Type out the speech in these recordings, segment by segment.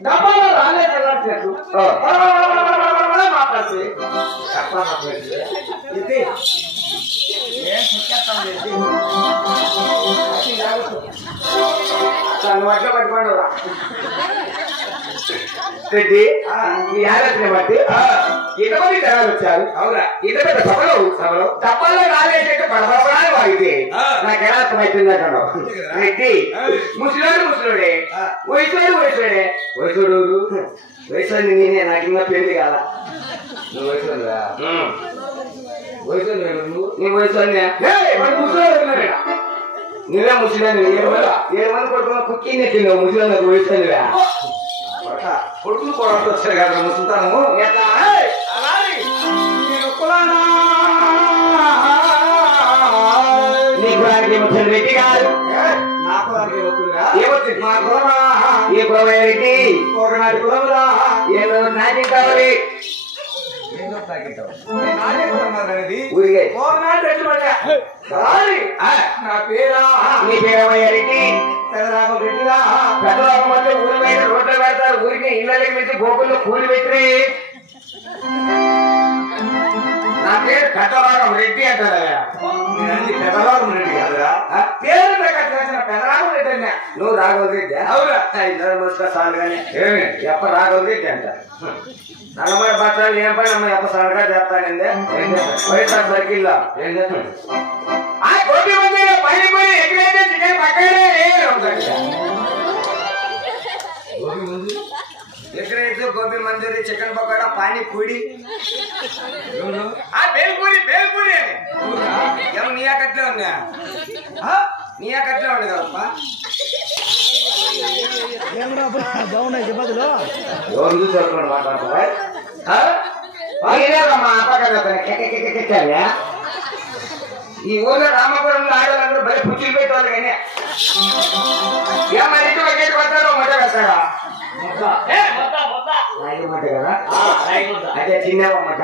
డబ్బాలో రాలేదు అన్నట్టు మాట్లాడుతుంది ఇది ఏం సుఖేస్తాం అట్లా పట్టుకోండి రెడ్డి ఈ ఆలోచన బట్టి ఇంతమంది జనాలు వచ్చారు. అవునా? ఇంత పెద్ద సభలో డబ్బాలో రాలేదంటే పడపడాలి వాడితే నాకు ఎలా అర్థమవుతుంది అంటాడు. రెడ్డి ముసలోడే వయసుడే వయసు నేనే నాకు ఇంకా పెళ్లి కాల. నువ్వు వయసు నీ వయసు ముసలోడు నువ్వే ముసలి 7 మంది కొడుకున్న కుక్కీ నెట్టినావు ముసలి నాకు వయసు కొడుకులు కూడా వచ్చారు కదా ముసుతాము నీకు రెడ్డి కాదు నాకు ఏమొచ్చింది మా కులమా ఏ కులమా రెడ్డి ఒకనాటి కులములా ఏదో నాటి కావాలి నా పేరా నీ పేరమయ్యా రెడ్డి పెదరాగం రెడ్డిగా పెదరాగం అంటే ఊరి మీద రోడ్లు పెడతారు. ఊరికి ఇళ్ళకి పెట్టి గోకుల్లో కూలి పెట్టి నా పేరు పెదరాగం రెడ్డి అంటారా? పెదరాగం రెడ్డి కాదురా పేరు పెదరాగం రెడ్డి అన్నా. నువ్వు రాఘవ రెడ్డి? అవునా? ఇద్దరు మనుషులు సార్లు కానీ ఎప్ప రాఘవ రెడ్డి అంట. నల్లమై బట్టాలు ఏం పని అమ్మ ఎప్ప సరగా చేస్తానండి వైఎస్ఆర్ సర్కిల్లో ఏం చేస్తాను గోపి మందిర పైపోయి ఎక్కడైతే చికెన్ పక్కనే ఎక్కడైతే గోపి మందిరి చికెన్ పకోడా పానీపూరి బేల్పూరి ఏమో నీ అక్కట్లే ఉందా? నీ అక్కట్లే ఉంది కదప్పా. ఎవరు చూసి మాట్లాడుతున్నా ఈ ఊర్లో రామపురంలో ఆడవాళ్ళందరూ బలి పుచ్చులు పెట్టేవాళ్ళు కానీ ఏమన్నా ఇంటి బకెట్ పడతారో మొట్ట పెడతారా? మొట్ట కదా అదే చిన్నమ్మాట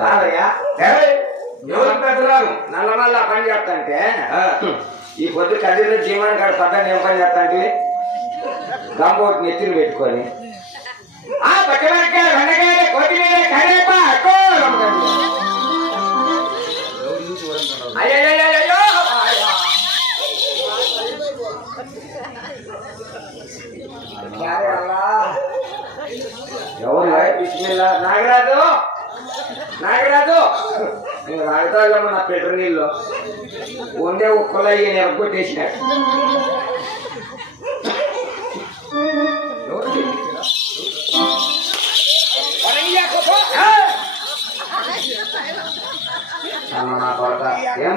కాదయ్యా ఎవరు పెద్దరాదు నల్లమల్ల పని చేస్తాంటే ఈ పొద్దు కదిలో జీవనం కాడ పడ్డాను ఏం పని చేస్తా అంటే గంపోటి నెత్తిని పెట్టుకొని పచ్చమిరకాయ బెండకాయ కొత్తిమీర కరివేపాకు అయ్యో ఎవరు బిస్మిల్లా నాగరాజు నేను తాగుతాము నా పెట్రోల్ నీళ్ళు ఉండే ఉక్కలు అయ్యి ఎరగొట్టేసినాడు. ఏమా